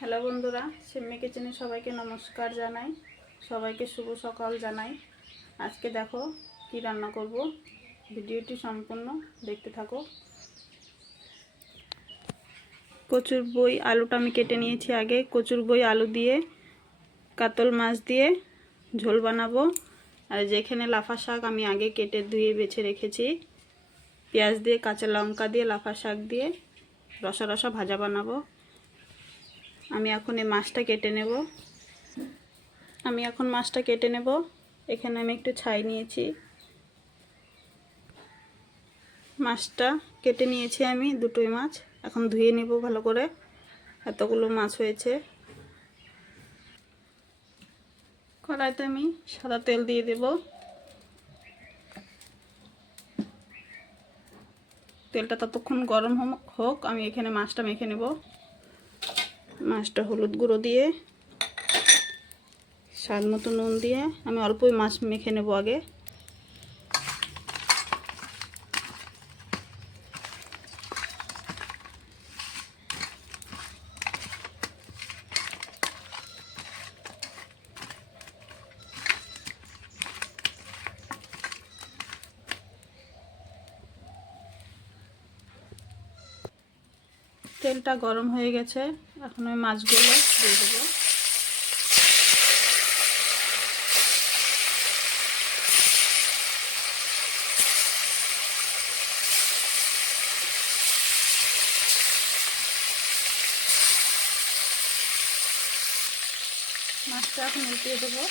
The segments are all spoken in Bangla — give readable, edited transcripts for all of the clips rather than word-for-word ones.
হ্যালো বন্ধুরা, সিম্মি কিচেনে সবাইকে নমস্কার জানাই, সবাইকে শুভ সকাল জানাই। আজকে দেখো কি রান্না করব, ভিডিওটি সম্পূর্ণ দেখতে থাকো। কচুর বই আলুটা আমি কেটে নিয়েছি আগে। কচুর বই আলু দিয়ে কাতল মাছ দিয়ে ঝোল বানাবো। আর যেখানে লাফা শাক আমি আগে কেটে ধুয়ে বেছে রেখেছি, পেঁয়াজ দিয়ে কাঁচা লঙ্কা দিয়ে লাফা শাক দিয়ে রসা রসা ভাজা বানাবো। আমি এখন এই মাছটা কেটে নেব। এখানে আমি একটু ছাই নিয়েছি, মাছটা কেটে নিয়েছি আমি, দুটোই মাছ। এখন ধুয়ে নেব ভালো করে, এতগুলো মাছ হয়েছে। কড়াইতে আমি সাদা তেল দিয়ে দেব। তেলটা ততক্ষণ গরম হোক, আমি এখানে মাছটা মেখে নেব। মাছটা হলুদ গুঁড়ো দিয়ে স্বাদ মতো নুন দিয়ে আমি অল্পই মাছ মেখে নেব আগে। তেলটা গরম হয়ে গেছে, এখন আমি মাছগুলো দিয়ে দেবো। মাছটা এখন উল্টিয়ে দেবো।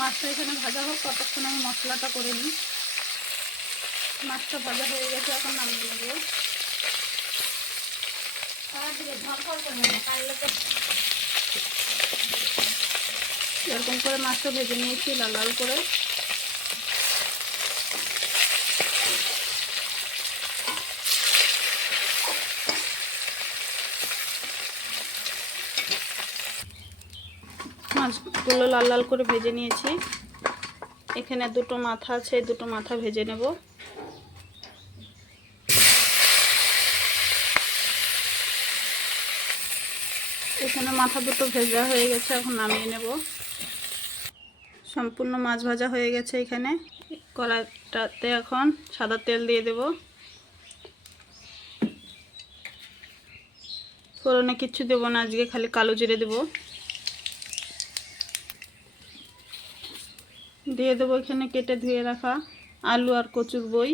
মাছটা এখানে ভাজা হোক, ততক্ষণ আমি মশলাটা করে নিই। মাছটা ভাজা হয়ে গেছে, এখন নামিয়ে নেব। এরকম করে মাছটা ভেজে নিয়েছি লাল লাল করে। মাছগুলো লাল লাল করে ভেজে নিয়েছি। এখানে দুটো মাথা আছে, দুটো মাথা ভেজে নেব। এখানে মাথা দুটো ভেজা হয়ে গেছে, এখন নামিয়ে নেব। সম্পূর্ণ মাছ ভাজা হয়ে গেছে। এখানে কড়াইটাতে এখন সাদা তেল দিয়ে দেব। ফোড়নে কিচ্ছু দেবো না আজকে, খালি কালো জিরে দেব। দিয়ে দেবো এখানে কেটে ধুয়ে রাখা আলু আর কচুর বই।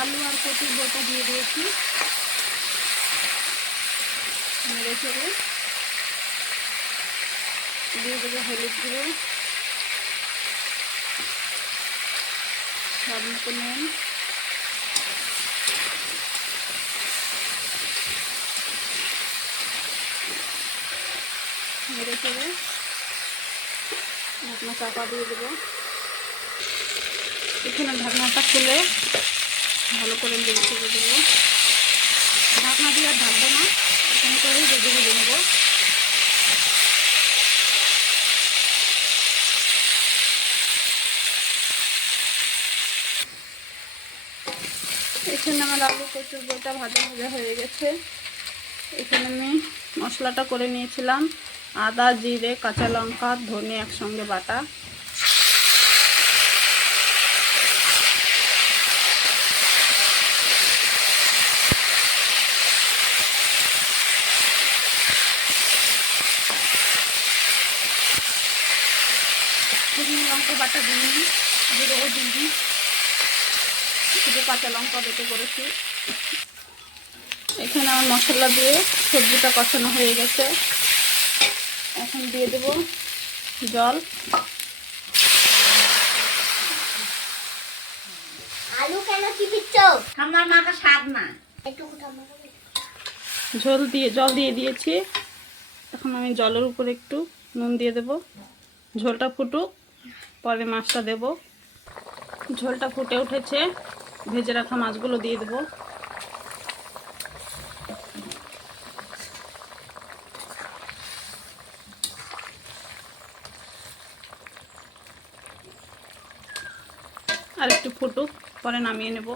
আলু আর কচুর বইটা দিয়ে দিয়েছি, নেড়ে চেড়ে দিয়ে দেবো হলুদ গুঁড়ো, স্বাদ মতো নুন, নেড়ে চেড়ে ঢাকনা চাপা দিয়ে দেবো। এখানে ঢাকনাটা খুলে ভালো করে নেড়ে চেড়ে দেবো। ঢাকনা দিয়ে আর ঢাকবো না, এখানে করেই ভেজে ভেজে নেবো। এখানে আমার আলু কচুর বইটা ভাজা ভাজা হয়ে গেছে। এখানে আমি মশলাটা করে নিয়েছিলাম, আদা জিরে কাঁচা লঙ্কা ধনে একসঙ্গে বাটা। শুকনো লঙ্কা বাটা দিইনি, জিরেও দিইনি, শুধু কাঁচা লঙ্কা বেটে করেছি। এখানে আমার মশলা দিয়ে সবজিটা কষানো হয়ে গেছে। এখন দিয়ে দেব জল। আলু কেন চিপিচ্ছ? আমার মাথা স্বাদ না, একটু জল দিয়ে দিয়েছি। এখন আমি জলের উপর একটু নুন দিয়ে দেব। ঝোলটা ফুটুক, পরে মাছটা দেব। ঝোলটা ফুটে উঠেছে, ভেজে রাখা মাছগুলো দিয়ে দেব। আর একটু ফুটুক, পরে নামিয়ে নেব।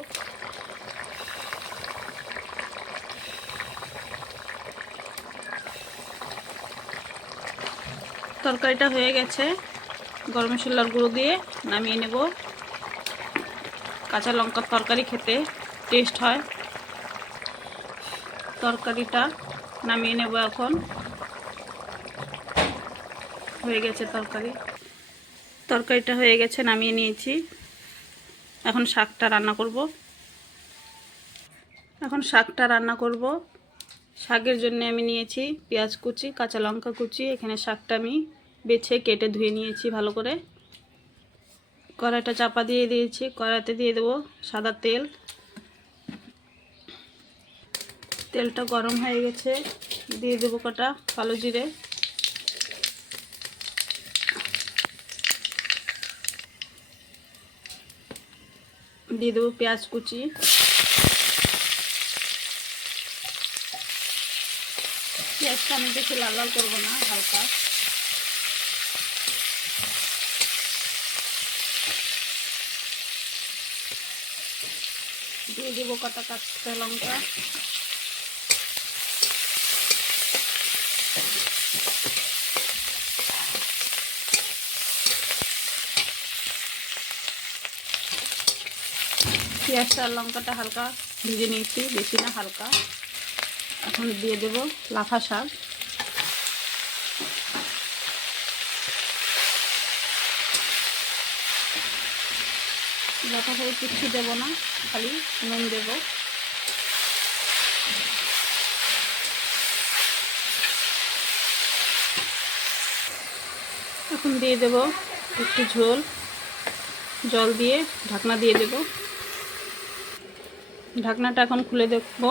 তরকারিটা হয়ে গেছে, গরম মশলার গুঁড়ো দিয়ে নামিয়ে নেব। কাঁচা লঙ্কার তরকারি খেতে টেস্ট হয়। তরকারিটা নামিয়ে নেব। এখন হয়ে গেছে তরকারিটা হয়ে গেছে, নামিয়ে নিয়েছি। এখন শাকটা রান্না করব। শাকের জন্য আমি নিয়েছি পেঁয়াজ কুচি, কাঁচা লঙ্কা কুচি। এখানে শাকটা আমি বেছে কেটে ধুয়ে নিয়েছি ভালো করে। কড়াইটা চাপা দিয়ে দিয়েছি। কড়াইতে দিয়ে দেবো সাদা তেল। তেলটা গরম হয়ে গেছে, দিয়ে দেবো কটা কালো জিরে, দিয়ে দেবো পেঁয়াজ কুচি, পেঁয়াজটা আমি বেশি লাল লাল করবো না, হালকা। দিয়ে দেবো কটা কাঁচা লঙ্কা, পেঁয়াজটা আর লঙ্কাটা হালকা ভেজে নিয়েছি, বেশি না হালকা। এখন দিয়ে দেব লাফা শাক। লাফা শাকে কিচ্ছু দেবো না, খালি নুন দেব। এখন দিয়ে দেব একটু জল দিয়ে ঢাকনা দিয়ে দেব। ঢাকনাটা এখন খুলে দেখব।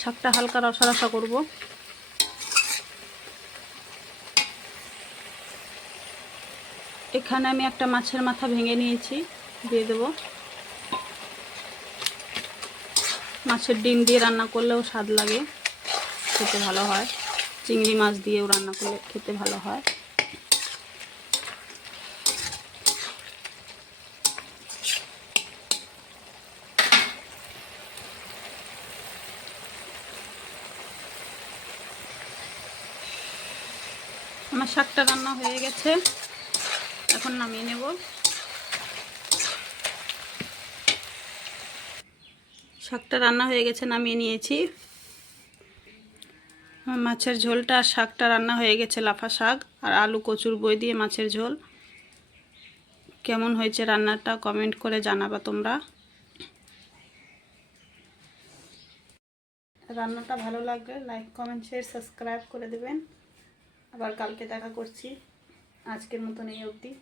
শাকটা হালকা রসা রসা করব। এখানে আমি একটা মাছের মাথা ভেঙে নিয়েছি, দিয়ে দেব। মাছের ডিম দিয়ে রান্না করলেও স্বাদ লাগে, খেতে ভালো হয়। চিংড়ি মাছ দিয়েও রান্না করলে খেতে ভালো হয়। আমার শাকটা রান্না হয়ে গেছে, এখন নামিয়ে নেব। শাকটা রান্না হয়ে গেছে, নামিয়ে নিয়েছি। মাছের ঝোলটা আর শাকটা রান্না হয়ে গেছে। লাফা শাক আর আলু কচুর বই দিয়ে মাছের ঝোল। কেমন হয়েছে রান্নাটা কমেন্ট করে জানাবা তোমরা। রান্নাটা ভালো লাগলে লাইক কমেন্ট শেয়ার সাবস্ক্রাইব করে দেবেন। আবার কালকে দেখা করছি। আজকের মতন এই অবধি।